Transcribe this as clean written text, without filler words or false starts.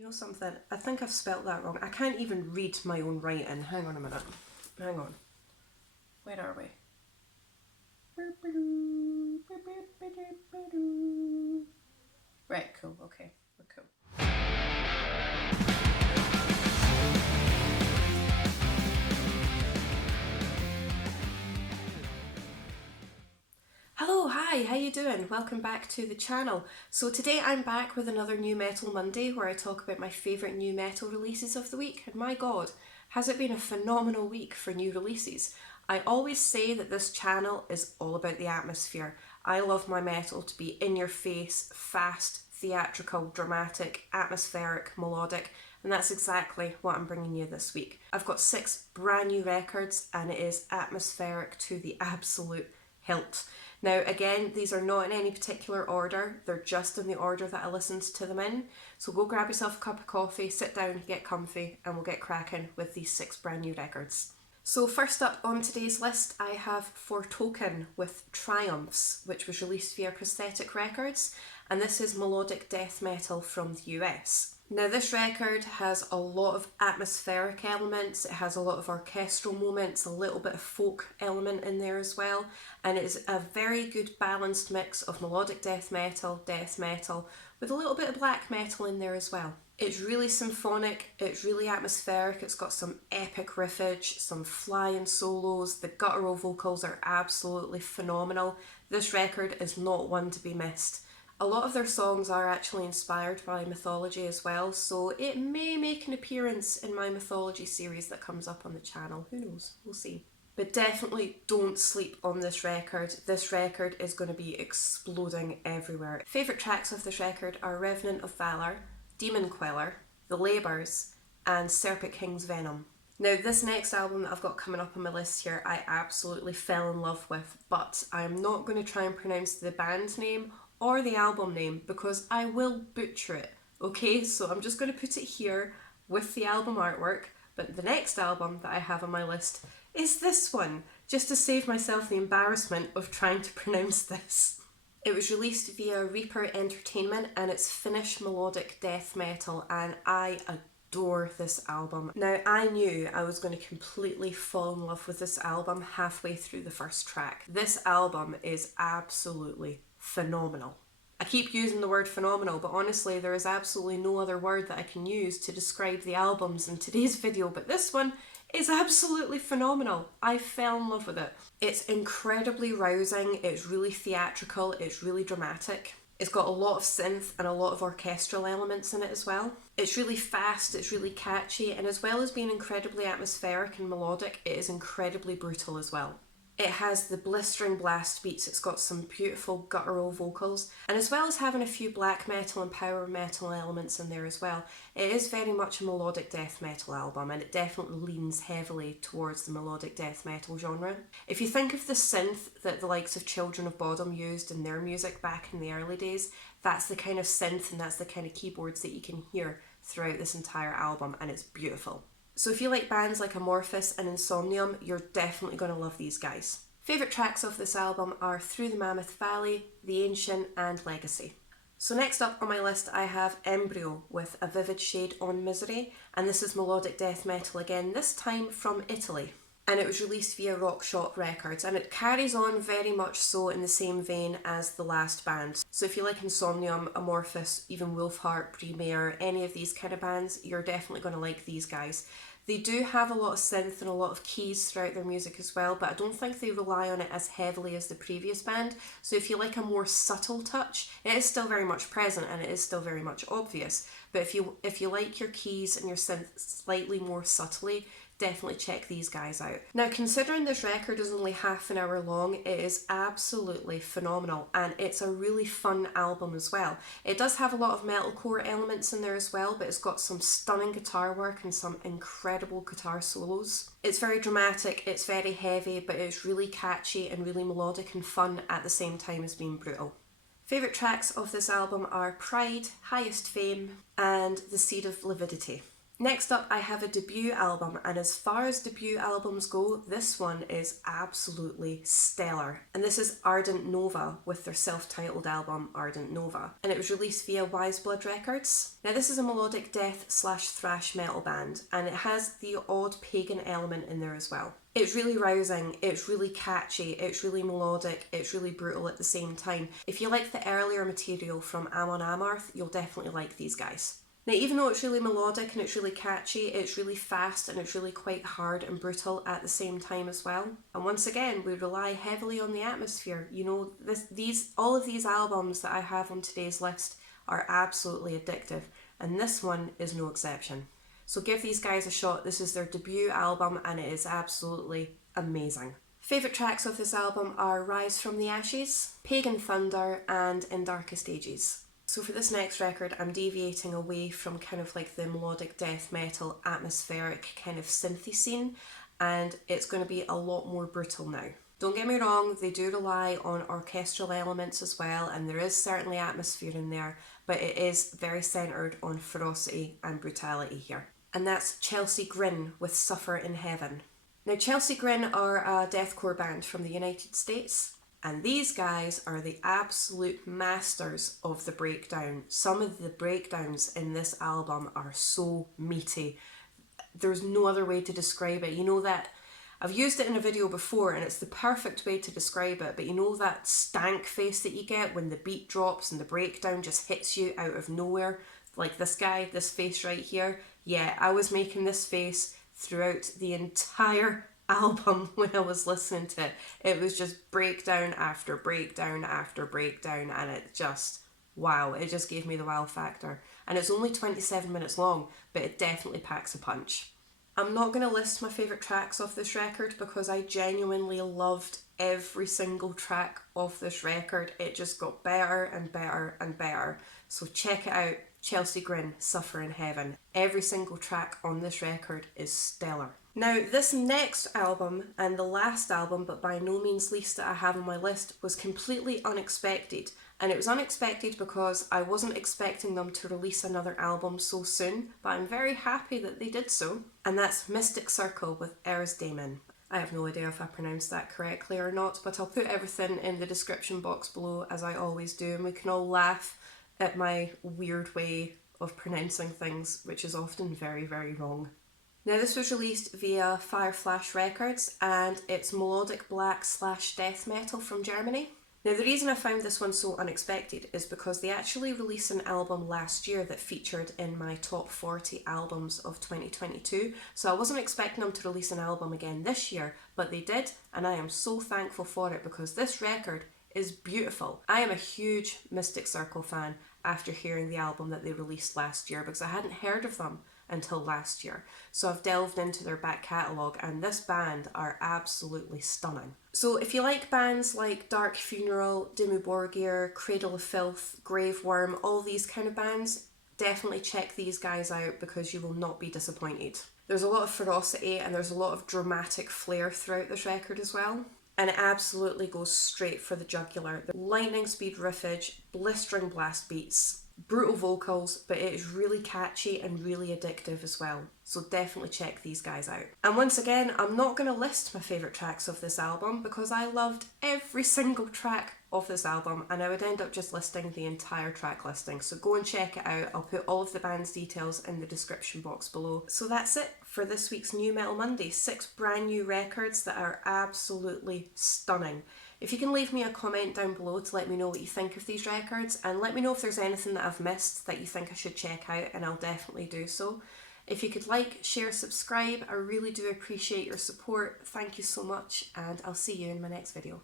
You know something? I think I've spelt that wrong. I can't even read my own writing. Hang on a minute. Hang on. Where are we? Right, cool. Okay, we're cool. Hello, hi, how you doing? Welcome back to the channel. So today I'm back with another New Metal Monday where I talk about my favourite new metal releases of the week, and my god, has it been a phenomenal week for new releases. I always say that this channel is all about the atmosphere. I love my metal to be in your face, fast, theatrical, dramatic, atmospheric, melodic, and that's exactly what I'm bringing you this week. I've got 6 brand new records and it is atmospheric to the absolute hilt. Now again, these are not in any particular order, they're just in the order that I listened to them in. So go grab yourself a cup of coffee, sit down, get comfy, and we'll get cracking with these 6 brand new records. So first up on today's list I have Foretoken with Triumphs, which was released via Prosthetic Records, and this is melodic death metal from the US. Now this record has a lot of atmospheric elements, it has a lot of orchestral moments, a little bit of folk element in there as well, and it is a very good balanced mix of melodic death metal, with a little bit of black metal in there as well. It's really symphonic, it's really atmospheric, it's got some epic riffage, some flying solos, the guttural vocals are absolutely phenomenal. This record is not one to be missed. A lot of their songs are actually inspired by mythology as well, so it may make an appearance in my mythology series that comes up on the channel. Who knows? We'll see. But definitely don't sleep on this record. This record is going to be exploding everywhere. Favourite tracks of this record are Revenant of Valor, Demon Queller, The Labours, and Serpent King's Venom. Now this next album that I've got coming up on my list here I absolutely fell in love with, but I'm not going to try and pronounce the band's name or the album name because I will butcher it. Okay, so I'm just going to put it here with the album artwork, but the next album that I have on my list is this one, just to save myself the embarrassment of trying to pronounce this. It was released via Reaper Entertainment and it's Finnish melodic death metal, and I adore this album. Now I knew I was going to completely fall in love with this album halfway through the first track. This album is absolutely phenomenal. I keep using the word phenomenal, but honestly there is absolutely no other word that I can use to describe the albums in today's video, but this one is absolutely phenomenal. I fell in love with it. It's incredibly rousing, it's really theatrical, it's really dramatic. It's got a lot of synth and a lot of orchestral elements in it as well. It's really fast, it's really catchy, and as well as being incredibly atmospheric and melodic, it is incredibly brutal as well. It has the blistering blast beats, it's got some beautiful guttural vocals, and as well as having a few black metal and power metal elements in there as well, it is very much a melodic death metal album, and it definitely leans heavily towards the melodic death metal genre. If you think of the synth that the likes of Children of Bodom used in their music back in the early days, that's the kind of synth and that's the kind of keyboards that you can hear throughout this entire album, and it's beautiful. So if you like bands like Amorphous and Insomnium, you're definitely going to love these guys. Favourite tracks of this album are Through the Mammoth Valley, The Ancient, and Legacy. So next up on my list I have Embryo with A Vivid Shade on Misery, and this is melodic death metal again, this time from Italy. And it was released via Rockshop Records, and it carries on very much so in the same vein as the last band. So if you like Insomnium, Amorphous, even Wolfheart, Premier, any of these kind of bands, you're definitely going to like these guys. They do have a lot of synth and a lot of keys throughout their music as well, but I don't think they rely on it as heavily as the previous band. So if you like a more subtle touch, it is still very much present and it is still very much obvious. But if you like your keys and your synth slightly more subtly, definitely check these guys out. Now considering this record is only half an hour long, it is absolutely phenomenal and it's a really fun album as well. It does have a lot of metalcore elements in there as well, but it's got some stunning guitar work and some incredible guitar solos. It's very dramatic, it's very heavy, but it's really catchy and really melodic and fun at the same time as being brutal. Favourite tracks of this album are Pride, Highest Fame, and The Seed of Lividity. Next up, I have a debut album, and as far as debut albums go, this one is absolutely stellar. And this is Ardent Nova with their self-titled album, Ardent Nova. And it was released via Wise Blood Records. Now this is a melodic death / thrash metal band, and it has the odd pagan element in there as well. It's really rousing, it's really catchy, it's really melodic, it's really brutal at the same time. If you like the earlier material from Amon Amarth, you'll definitely like these guys. Now, even though it's really melodic and it's really catchy, it's really fast and it's really quite hard and brutal at the same time as well. And once again, we rely heavily on the atmosphere. You know, all of these albums that I have on today's list are absolutely addictive, and this one is no exception. So give these guys a shot. This is their debut album and it is absolutely amazing. Favourite tracks of this album are Rise from the Ashes, Pagan Thunder, and In Darkest Ages. So for this next record, I'm deviating away from kind of like the melodic death metal atmospheric kind of synthy scene, and it's going to be a lot more brutal now. Don't get me wrong, they do rely on orchestral elements as well, and there is certainly atmosphere in there, but it is very centred on ferocity and brutality here. And that's Chelsea Grin with Suffer in Heaven. Now Chelsea Grin are a deathcore band from the United States. And these guys are the absolute masters of the breakdown. Some of the breakdowns in this album are so meaty. There's no other way to describe it. You know that, I've used it in a video before and it's the perfect way to describe it, but you know that stank face that you get when the beat drops and the breakdown just hits you out of nowhere? Like this guy, this face right here. Yeah, I was making this face throughout the entire album when I was listening to it. It was just breakdown after breakdown after breakdown, and it just, wow, it just gave me the wow factor. And it's only 27 minutes long, but it definitely packs a punch. I'm not going to list my favourite tracks off this record because I genuinely loved every single track off this record. It just got better and better and better. So check it out, Chelsea Grin, Suffer in Heaven. Every single track on this record is stellar. Now, this next album, and the last album, but by no means least that I have on my list, was completely unexpected. And it was unexpected because I wasn't expecting them to release another album so soon, but I'm very happy that they did so. And that's Mystic Circle with Erzdamon. I have no idea if I pronounced that correctly or not, but I'll put everything in the description box below, as I always do, and we can all laugh at my weird way of pronouncing things, which is often very, very wrong. Now this was released via Fireflash Records, and it's melodic black / death metal from Germany. Now the reason I found this one so unexpected is because they actually released an album last year that featured in my top 40 albums of 2022, so I wasn't expecting them to release an album again this year, but they did, and I am so thankful for it because this record is beautiful. I am a huge Mystic Circle fan after hearing the album that they released last year because I hadn't heard of them until last year. So I've delved into their back catalogue, and this band are absolutely stunning. So if you like bands like Dark Funeral, Dimmu Borgir, Cradle of Filth, Graveworm, all these kind of bands, definitely check these guys out because you will not be disappointed. There's a lot of ferocity and there's a lot of dramatic flair throughout this record as well. And it absolutely goes straight for the jugular. The lightning speed riffage, blistering blast beats, brutal vocals, but it is really catchy and really addictive as well. So definitely check these guys out. And once again, I'm not going to list my favourite tracks of this album because I loved every single track of this album, and I would end up just listing the entire track listing. So go and check it out. I'll put all of the band's details in the description box below. So that's it for this week's New Metal Monday. 6 brand new records that are absolutely stunning. If you can leave me a comment down below to let me know what you think of these records, and let me know if there's anything that I've missed that you think I should check out, and I'll definitely do so. If you could like, share, subscribe, I really do appreciate your support. Thank you so much, and I'll see you in my next video.